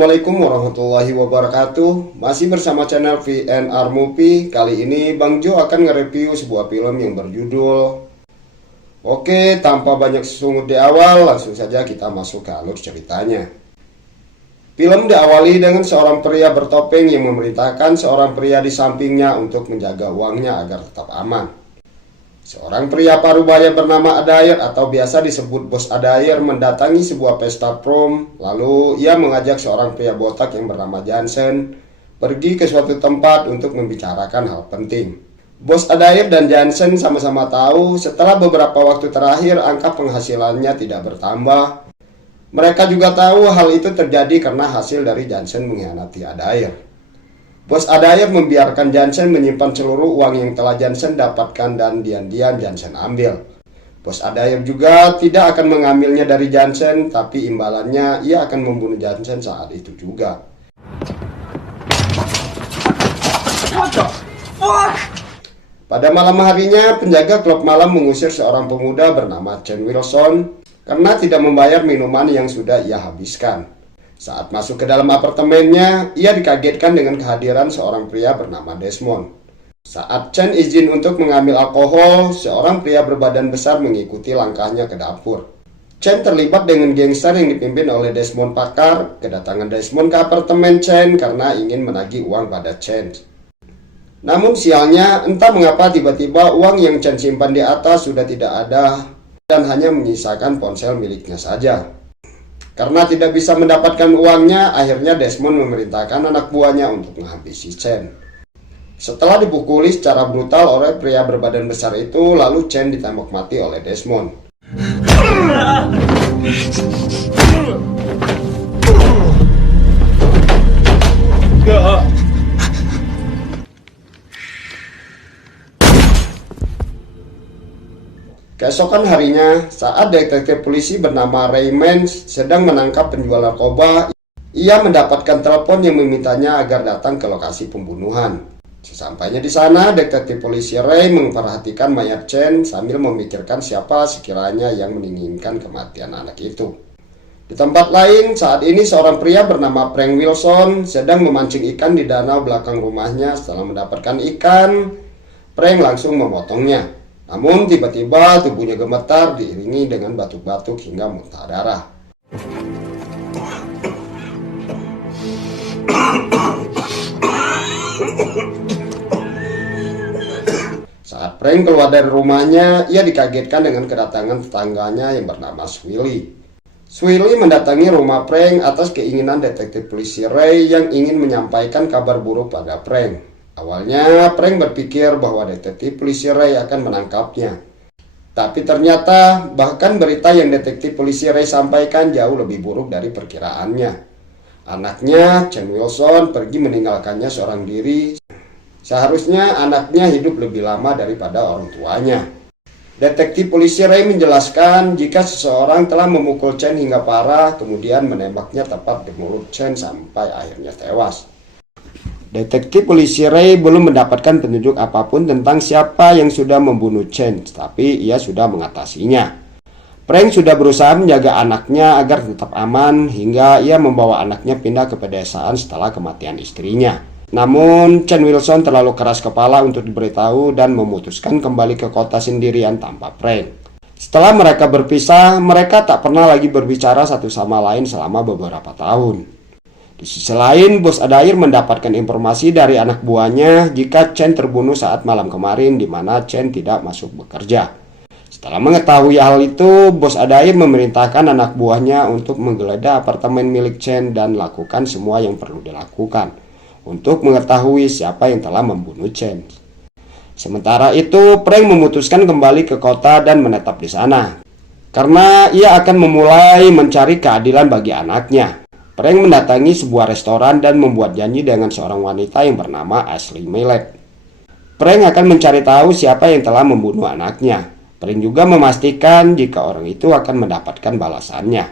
Assalamualaikum warahmatullahi wabarakatuh. Masih bersama channel VNR Movie. Kali ini Bang Jo akan nge-review sebuah film yang berjudul. Oke, tanpa banyak sesungut di awal, langsung saja kita masuk ke alur ceritanya. Film diawali dengan seorang pria bertopeng yang memerintahkan seorang pria di sampingnya untuk menjaga uangnya agar tetap aman. Seorang pria parubaya bernama Adair atau biasa disebut Bos Adair mendatangi sebuah pesta prom. Lalu ia mengajak seorang pria botak yang bernama Jansen pergi ke suatu tempat untuk membicarakan hal penting. Bos Adair dan Jansen sama-sama tahu setelah beberapa waktu terakhir angka penghasilannya tidak bertambah. Mereka juga tahu hal itu terjadi karena hasil dari Jansen mengkhianati Adair. Bos Adair membiarkan Jansen menyimpan seluruh uang yang telah Jansen dapatkan dan diam-diam Jansen ambil. Bos Adair juga tidak akan mengambilnya dari Jansen, tapi imbalannya ia akan membunuh Jansen saat itu juga. What the fuck? Pada malam harinya, penjaga klub malam mengusir seorang pemuda bernama Chen Wilson karena tidak membayar minuman yang sudah ia habiskan. Saat masuk ke dalam apartemennya, ia dikagetkan dengan kehadiran seorang pria bernama Desmond. Saat Chen izin untuk mengambil alkohol, seorang pria berbadan besar mengikuti langkahnya ke dapur. Chen terlibat dengan gangster yang dipimpin oleh Desmond Pakar. Kedatangan Desmond ke apartemen Chen karena ingin menagih uang pada Chen. Namun sialnya, entah mengapa tiba-tiba uang yang Chen simpan di atas sudah tidak ada dan hanya menyisakan ponsel miliknya saja. Karena tidak bisa mendapatkan uangnya, akhirnya Desmond memerintahkan anak buahnya untuk menghabisi Chen. Setelah dipukuli secara brutal oleh pria berbadan besar itu, lalu Chen ditembak mati oleh Desmond. Keesokan harinya, saat detektif polisi bernama Raymond sedang menangkap penjual narkoba, ia mendapatkan telepon yang memintanya agar datang ke lokasi pembunuhan. Sesampainya di sana, detektif polisi Ray memperhatikan mayat Chen sambil memikirkan siapa sekiranya yang menginginkan kematian anak itu. Di tempat lain, saat ini seorang pria bernama Frank Wilson sedang memancing ikan di danau belakang rumahnya. Setelah mendapatkan ikan, Frank langsung memotongnya. Namun tiba-tiba tubuhnya gemetar diiringi dengan batuk-batuk hingga muntah darah. Saat Frank keluar dari rumahnya, ia dikagetkan dengan kedatangan tetangganya yang bernama Swilly. Swilly mendatangi rumah Frank atas keinginan detektif polisi Ray yang ingin menyampaikan kabar buruk pada Frank. Awalnya, Frank berpikir bahwa detektif polisi Ray akan menangkapnya. Tapi ternyata, bahkan berita yang detektif polisi Ray sampaikan jauh lebih buruk dari perkiraannya. Anaknya, Chen Wilson, pergi meninggalkannya seorang diri. Seharusnya anaknya hidup lebih lama daripada orang tuanya. Detektif polisi Ray menjelaskan jika seseorang telah memukul Chen hingga parah, kemudian menembaknya tepat di mulut Chen sampai akhirnya tewas. Detektif polisi Ray belum mendapatkan petunjuk apapun tentang siapa yang sudah membunuh Chen, tapi ia sudah mengatasinya. Frank sudah berusaha menjaga anaknya agar tetap aman hingga ia membawa anaknya pindah ke pedesaan setelah kematian istrinya. Namun, Chen Wilson terlalu keras kepala untuk diberitahu dan memutuskan kembali ke kota sendirian tanpa Frank. Setelah mereka berpisah, mereka tak pernah lagi berbicara satu sama lain selama beberapa tahun. Di sisi lain, Bos Adair mendapatkan informasi dari anak buahnya jika Chen terbunuh saat malam kemarin di mana Chen tidak masuk bekerja. Setelah mengetahui hal itu, Bos Adair memerintahkan anak buahnya untuk menggeledah apartemen milik Chen dan lakukan semua yang perlu dilakukan untuk mengetahui siapa yang telah membunuh Chen. Sementara itu, Frank memutuskan kembali ke kota dan menetap di sana karena ia akan memulai mencari keadilan bagi anaknya. Frank mendatangi sebuah restoran dan membuat janji dengan seorang wanita yang bernama Ashley Millet. Frank akan mencari tahu siapa yang telah membunuh anaknya. Frank juga memastikan jika orang itu akan mendapatkan balasannya.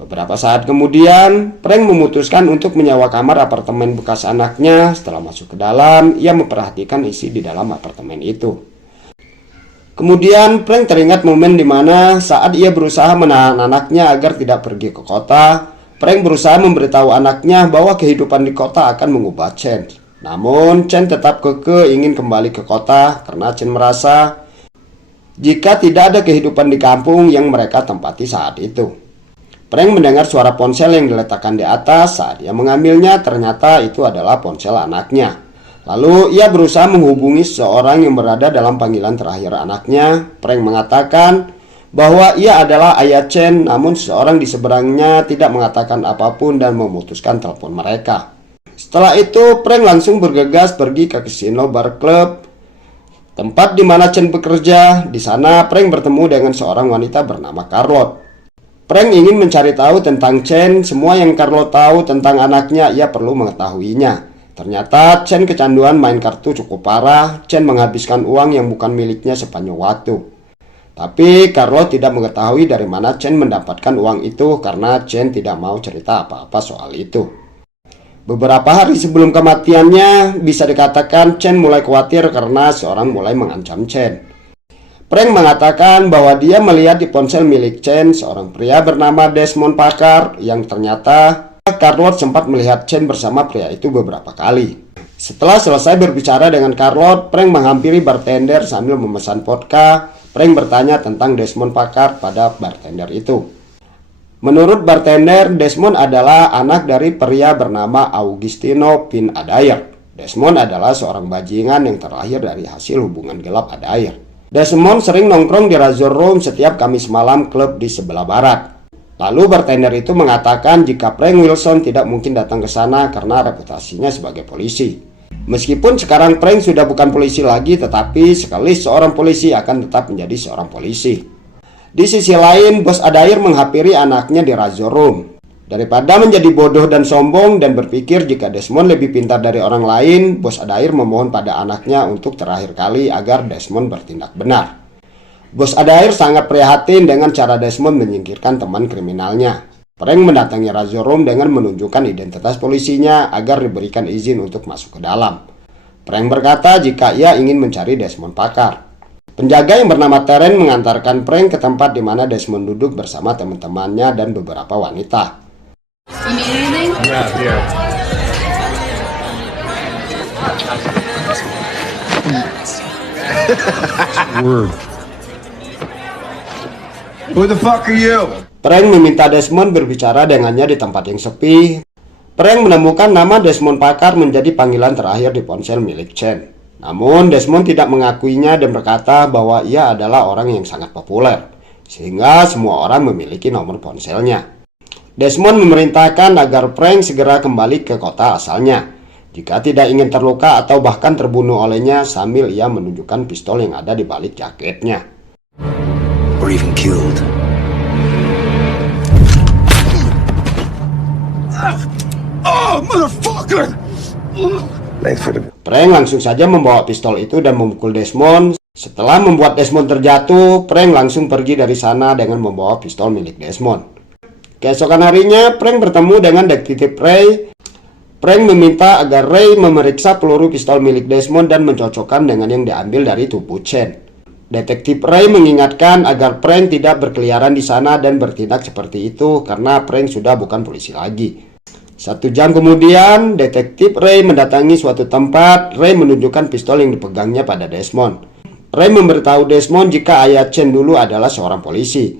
Beberapa saat kemudian, Frank memutuskan untuk menyewa kamar apartemen bekas anaknya. Setelah masuk ke dalam, ia memperhatikan isi di dalam apartemen itu. Kemudian Frank teringat momen di mana saat ia berusaha menahan anaknya agar tidak pergi ke kota, Frank berusaha memberitahu anaknya bahwa kehidupan di kota akan mengubah Chen. Namun Chen tetap kekeh ingin kembali ke kota karena Chen merasa jika tidak ada kehidupan di kampung yang mereka tempati saat itu. Frank mendengar suara ponsel yang diletakkan di atas. Saat dia mengambilnya, ternyata itu adalah ponsel anaknya. Lalu ia berusaha menghubungi seseorang yang berada dalam panggilan terakhir anaknya. Frank mengatakan bahwa ia adalah ayah Chen, namun seseorang di seberangnya tidak mengatakan apapun dan memutuskan telepon mereka. Setelah itu, Frank langsung bergegas pergi ke Casino Bar Club, tempat di mana Chen bekerja. Di sana, Frank bertemu dengan seorang wanita bernama Charlotte. Frank ingin mencari tahu tentang Chen. Semua yang Charlotte tahu tentang anaknya, ia perlu mengetahuinya. Ternyata Chen kecanduan main kartu cukup parah. Chen menghabiskan uang yang bukan miliknya sepanjang waktu. Tapi Charlotte tidak mengetahui dari mana Chen mendapatkan uang itu karena Chen tidak mau cerita apa-apa soal itu. Beberapa hari sebelum kematiannya, bisa dikatakan Chen mulai khawatir karena seorang mulai mengancam Chen. Frank mengatakan bahwa dia melihat di ponsel milik Chen seorang pria bernama Desmond Packard yang ternyata Charlotte sempat melihat Chen bersama pria itu beberapa kali. Setelah selesai berbicara dengan Charlotte, Frank menghampiri bartender sambil memesan vodka. Frank bertanya tentang Desmond Packard pada bartender itu. Menurut bartender, Desmond adalah anak dari pria bernama Augustino Pin Adair. Desmond adalah seorang bajingan yang terlahir dari hasil hubungan gelap Adair. Desmond sering nongkrong di Razor Room setiap Kamis malam, klub di sebelah barat. Lalu bartender itu mengatakan jika Frank Wilson tidak mungkin datang ke sana karena reputasinya sebagai polisi. Meskipun sekarang Frank sudah bukan polisi lagi, tetapi sekali seorang polisi akan tetap menjadi seorang polisi. Di sisi lain, Bos Adair menghampiri anaknya di Razor Room. Daripada menjadi bodoh dan sombong dan berpikir jika Desmond lebih pintar dari orang lain, Bos Adair memohon pada anaknya untuk terakhir kali agar Desmond bertindak benar. Bos Adair sangat prihatin dengan cara Desmond menyingkirkan teman kriminalnya. Frank mendatangi Razor Room dengan menunjukkan identitas polisinya agar diberikan izin untuk masuk ke dalam. Frank berkata jika ia ingin mencari Desmond Packard. Penjaga yang bernama Terence mengantarkan Frank ke tempat di mana Desmond duduk bersama teman-temannya dan beberapa wanita. Who the fuck are you? Frank meminta Desmond berbicara dengannya di tempat yang sepi. Frank menemukan nama Desmond Packard menjadi panggilan terakhir di ponsel milik Chen. Namun Desmond tidak mengakuinya dan berkata bahwa ia adalah orang yang sangat populer, sehingga semua orang memiliki nomor ponselnya. Desmond memerintahkan agar Frank segera kembali ke kota asalnya, jika tidak ingin terluka atau bahkan terbunuh olehnya, sambil ia menunjukkan pistol yang ada di balik jaketnya. Or even killed. Oh, motherfucker! Frank langsung saja membawa pistol itu dan memukul Desmond. Setelah membuat Desmond terjatuh, Frank langsung pergi dari sana dengan membawa pistol milik Desmond. Keesokan harinya, Frank bertemu dengan detektif Ray. Frank meminta agar Ray memeriksa peluru pistol milik Desmond dan mencocokkan dengan yang diambil dari tubuh Chen. Detektif Ray mengingatkan agar Frank tidak berkeliaran di sana dan bertindak seperti itu karena Frank sudah bukan polisi lagi. 1 jam kemudian, Detektif Ray mendatangi suatu tempat. Ray menunjukkan pistol yang dipegangnya pada Desmond. Ray memberitahu Desmond jika ayah Chen dulu adalah seorang polisi.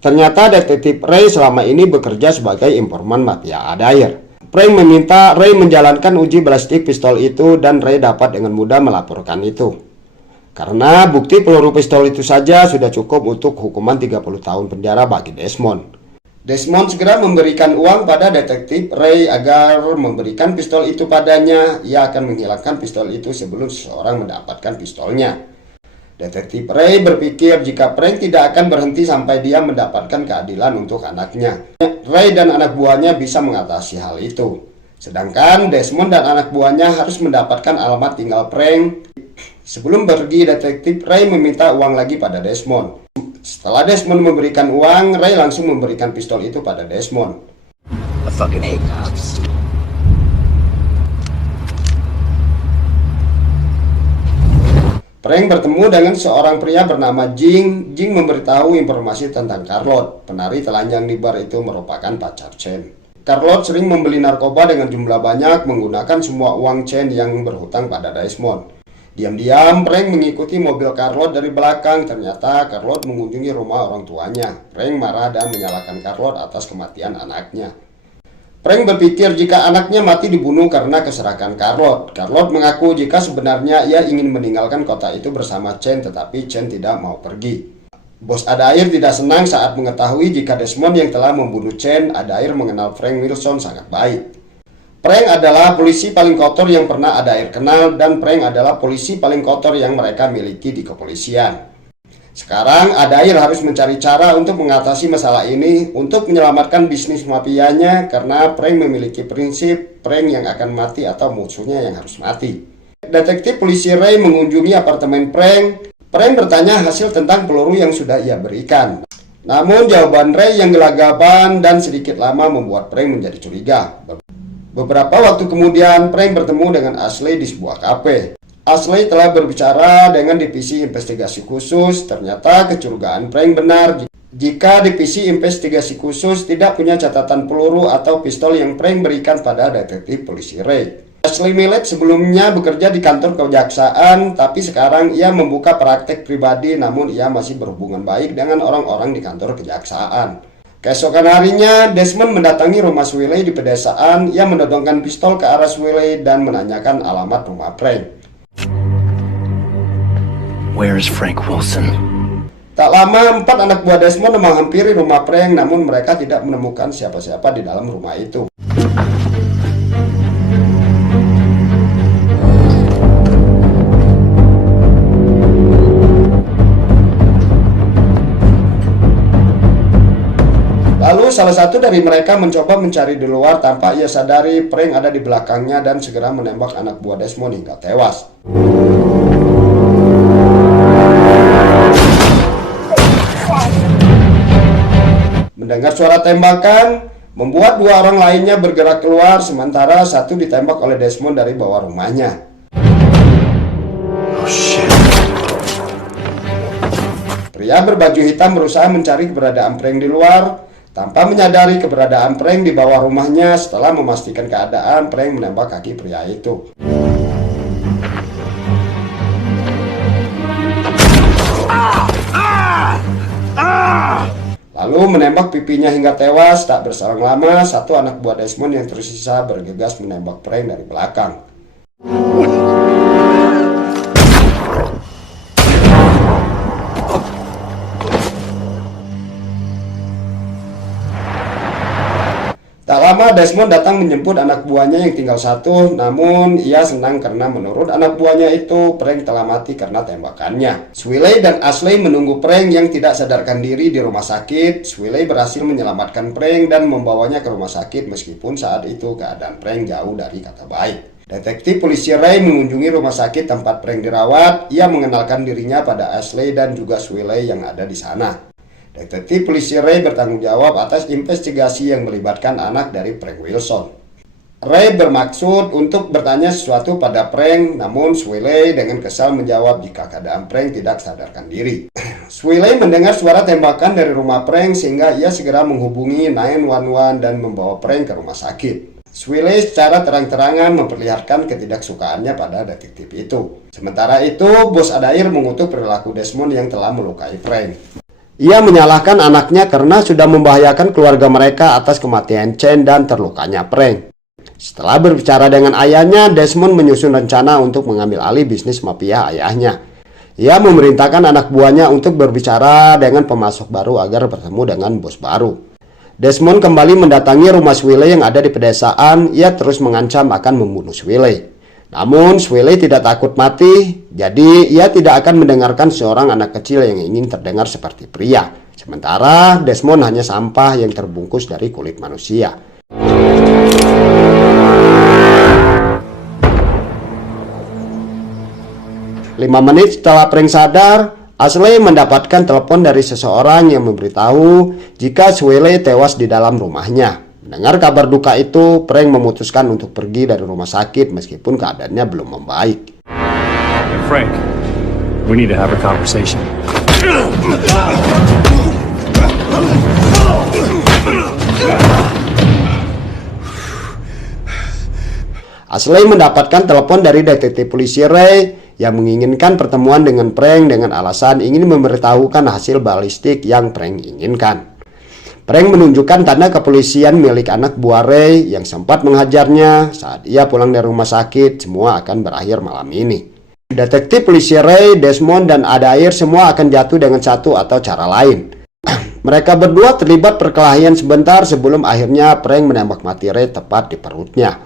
Ternyata Detektif Ray selama ini bekerja sebagai informan mafia Adair. Frank meminta Ray menjalankan uji balistik pistol itu dan Ray dapat dengan mudah melaporkan itu. Karena bukti peluru pistol itu saja sudah cukup untuk hukuman 30 tahun penjara bagi Desmond. Desmond segera memberikan uang pada detektif Ray agar memberikan pistol itu padanya. Ia akan menghilangkan pistol itu sebelum seseorang mendapatkan pistolnya. Detektif Ray berpikir jika Frank tidak akan berhenti sampai dia mendapatkan keadilan untuk anaknya. Ray dan anak buahnya bisa mengatasi hal itu. Sedangkan Desmond dan anak buahnya harus mendapatkan alamat tinggal Frank. Sebelum pergi, detektif Ray meminta uang lagi pada Desmond. Setelah Desmond memberikan uang, Ray langsung memberikan pistol itu pada Desmond. I fucking hate cops. Frank bertemu dengan seorang pria bernama Jing. Jing memberitahu informasi tentang Charlotte. Penari telanjang di bar itu merupakan pacar Chen. Charlotte sering membeli narkoba dengan jumlah banyak menggunakan semua uang Chen yang berhutang pada Desmond. Diam-diam, Frank mengikuti mobil Charlotte dari belakang. Ternyata Charlotte mengunjungi rumah orang tuanya. Frank marah dan menyalahkan Charlotte atas kematian anaknya. Frank berpikir jika anaknya mati dibunuh karena keserakan Charlotte. Charlotte mengaku jika sebenarnya ia ingin meninggalkan kota itu bersama Chen, tetapi Chen tidak mau pergi. Bos Adair tidak senang saat mengetahui jika Desmond yang telah membunuh Chen. Adair mengenal Frank Wilson sangat baik. Frank adalah polisi paling kotor yang pernah Adair kenal, dan Frank adalah polisi paling kotor yang mereka miliki di kepolisian. Sekarang Adair harus mencari cara untuk mengatasi masalah ini untuk menyelamatkan bisnis mafianya, karena Frank memiliki prinsip Frank yang akan mati atau musuhnya yang harus mati. Detektif polisi Ray mengunjungi apartemen Frank. Frank bertanya hasil tentang peluru yang sudah ia berikan. Namun jawaban Ray yang gelagapan dan sedikit lama membuat Frank menjadi curiga. Beberapa waktu kemudian Frank bertemu dengan Ashley di sebuah kafe. Ashley telah berbicara dengan divisi investigasi khusus. Ternyata kecurigaan Frank benar jika divisi investigasi khusus tidak punya catatan peluru atau pistol yang Frank berikan pada detektif polisi Ray. Ashley Millet sebelumnya bekerja di kantor kejaksaan, tapi sekarang ia membuka praktek pribadi, namun ia masih berhubungan baik dengan orang-orang di kantor kejaksaan. Keesokan harinya, Desmond mendatangi rumah Swiley di pedesaan. Ia menodongkan pistol ke arah Swiley dan menanyakan alamat rumah Frank. Where is Frank Wilson? Tak lama, 4 anak buah Desmond menghampiri rumah Frank, namun mereka tidak menemukan siapa-siapa di dalam rumah itu. Lalu salah satu dari mereka mencoba mencari di luar. Tanpa ia sadari, Frank ada di belakangnya dan segera menembak anak buah Desmond hingga tewas. Mendengar suara tembakan membuat 2 orang lainnya bergerak keluar, sementara satu ditembak oleh Desmond dari bawah rumahnya. Oh shit. Pria berbaju hitam berusaha mencari keberadaan Frank di luar. Tanpa menyadari keberadaan Frank di bawah rumahnya, setelah memastikan keadaan, Frank menembak kaki pria itu. Lalu menembak pipinya hingga tewas. Tak berselang lama, satu anak buah Desmond yang tersisa bergegas menembak Frank dari belakang. Tak lama Desmond datang menjemput anak buahnya yang tinggal satu, namun ia senang karena menurut anak buahnya itu Frank telah mati karena tembakannya. Swiley dan Ashley menunggu Frank yang tidak sadarkan diri di rumah sakit. Swiley berhasil menyelamatkan Frank dan membawanya ke rumah sakit meskipun saat itu keadaan Frank jauh dari kata baik. Detektif polisi Ray mengunjungi rumah sakit tempat Frank dirawat. Ia mengenalkan dirinya pada Ashley dan juga Swiley yang ada di sana. Detektif polisi Ray bertanggung jawab atas investigasi yang melibatkan anak dari Frank Wilson. Ray bermaksud untuk bertanya sesuatu pada Frank, namun Swiley dengan kesal menjawab jika keadaan Frank tidak sadarkan diri. Swiley mendengar suara tembakan dari rumah Frank sehingga ia segera menghubungi 911 dan membawa Frank ke rumah sakit. Swiley secara terang-terangan memperlihatkan ketidaksukaannya pada detektif itu. Sementara itu, bos Adair mengutuk perilaku Desmond yang telah melukai Frank. Ia menyalahkan anaknya karena sudah membahayakan keluarga mereka atas kematian Chen dan terlukanya Frank. Setelah berbicara dengan ayahnya, Desmond menyusun rencana untuk mengambil alih bisnis mafia ayahnya. Ia memerintahkan anak buahnya untuk berbicara dengan pemasok baru agar bertemu dengan bos baru. Desmond kembali mendatangi rumah Swiley yang ada di pedesaan. Ia terus mengancam akan membunuh Swiley. Namun Swiley tidak takut mati, jadi ia tidak akan mendengarkan seorang anak kecil yang ingin terdengar seperti pria. Sementara Desmond hanya sampah yang terbungkus dari kulit manusia. 5 menit setelah Frank sadar, Ashley mendapatkan telepon dari seseorang yang memberitahu jika Swiley tewas di dalam rumahnya. Mendengar kabar duka itu, Frank memutuskan untuk pergi dari rumah sakit meskipun keadaannya belum membaik. Hey Frank, We need to have a conversation. Ashley mendapatkan telepon dari detektif polisi Ray yang menginginkan pertemuan dengan Frank dengan alasan ingin memberitahukan hasil balistik yang Frank inginkan. Frank menunjukkan tanda kepolisian milik anak buah Ray yang sempat menghajarnya saat ia pulang dari rumah sakit. Semua akan berakhir malam ini. Detektif polisi Ray, Desmond, dan Adair semua akan jatuh dengan satu atau cara lain. Mereka berdua terlibat perkelahian sebentar sebelum akhirnya Frank menembak mati Ray tepat di perutnya.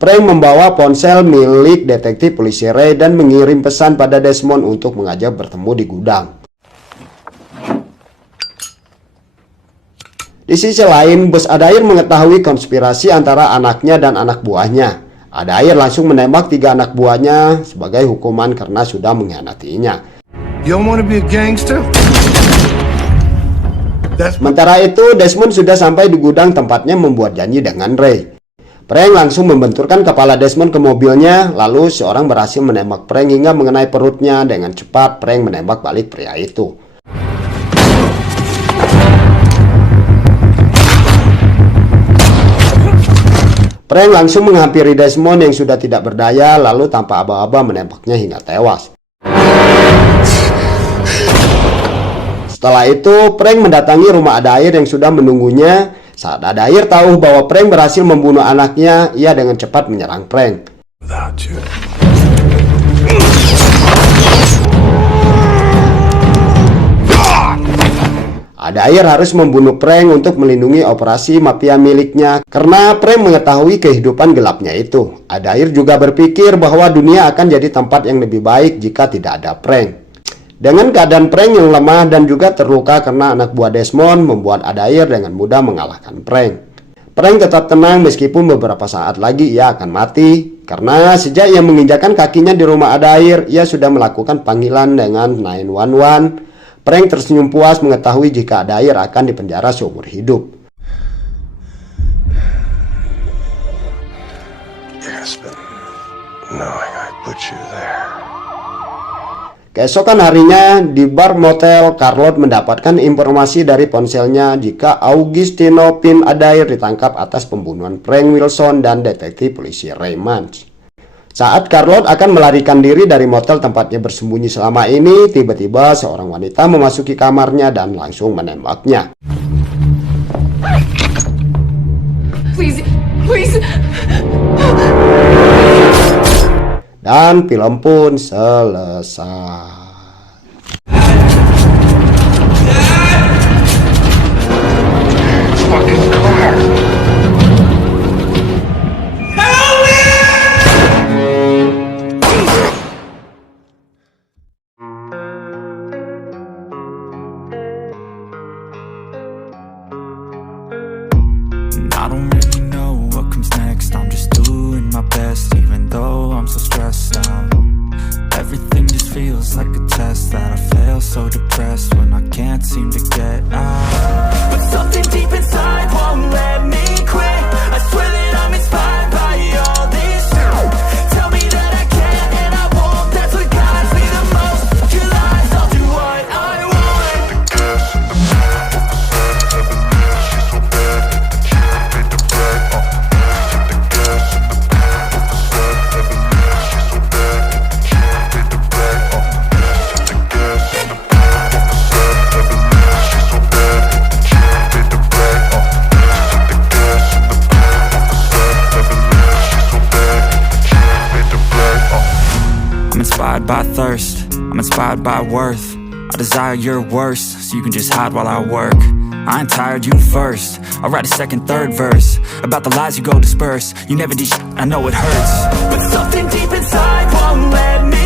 Frank membawa ponsel milik detektif polisi Ray dan mengirim pesan pada Desmond untuk mengajak bertemu di gudang. Di sisi lain, Bos Adair mengetahui konspirasi antara anaknya dan anak buahnya. Adair langsung menembak 3 anak buahnya sebagai hukuman karena sudah mengkhianatinya. You don't want to be a gangster? Sementara itu, Desmond sudah sampai di gudang tempatnya membuat janji dengan Ray. Frank langsung membenturkan kepala Desmond ke mobilnya, lalu seorang berhasil menembak Frank hingga mengenai perutnya. Dengan cepat, Frank menembak balik pria itu. Frank langsung menghampiri Desmond yang sudah tidak berdaya, lalu tanpa aba-aba menembaknya hingga tewas. Setelah itu, Frank mendatangi rumah Adair yang sudah menunggunya. Saat Adair tahu bahwa Frank berhasil membunuh anaknya, ia dengan cepat menyerang Frank. Adair harus membunuh Frank untuk melindungi operasi mafia miliknya karena Frank mengetahui kehidupan gelapnya itu. Adair juga berpikir bahwa dunia akan jadi tempat yang lebih baik jika tidak ada Frank. Dengan keadaan Frank yang lemah dan juga terluka karena anak buah Desmond, membuat Adair dengan mudah mengalahkan Frank. Frank tetap tenang meskipun beberapa saat lagi ia akan mati. Karena sejak ia menginjakan kakinya di rumah Adair, ia sudah melakukan panggilan dengan 911. Frank tersenyum puas mengetahui jika Adair akan dipenjara seumur hidup. Keesokan harinya, di bar motel, Charlotte mendapatkan informasi dari ponselnya jika Augustino Pin Adair ditangkap atas pembunuhan Frank Wilson dan detektif polisi Ray Munch. Saat Charlotte akan melarikan diri dari motel tempatnya bersembunyi selama ini, tiba-tiba seorang wanita memasuki kamarnya dan langsung menembaknya. Please, please. Dan film pun selesai. I don't really know what comes next. I'm just doing my best, even though I'm so stressed out. Everything just feels like a test that I fail, so depressed when I can't seem to get out. But something deep inside won't let me quit. I swear that I'm inspired by all this. Tell me that I can and I won't. That's what guides me the most. Your lies, I'll do what I want. I'm inspired by thirst, I'm inspired by worth. I desire your worst, so you can just hide while I work. I ain't tired, you first. I'll write a second, third verse about the lies you go disperse. You never did shit, I know it hurts. But something deep inside won't let me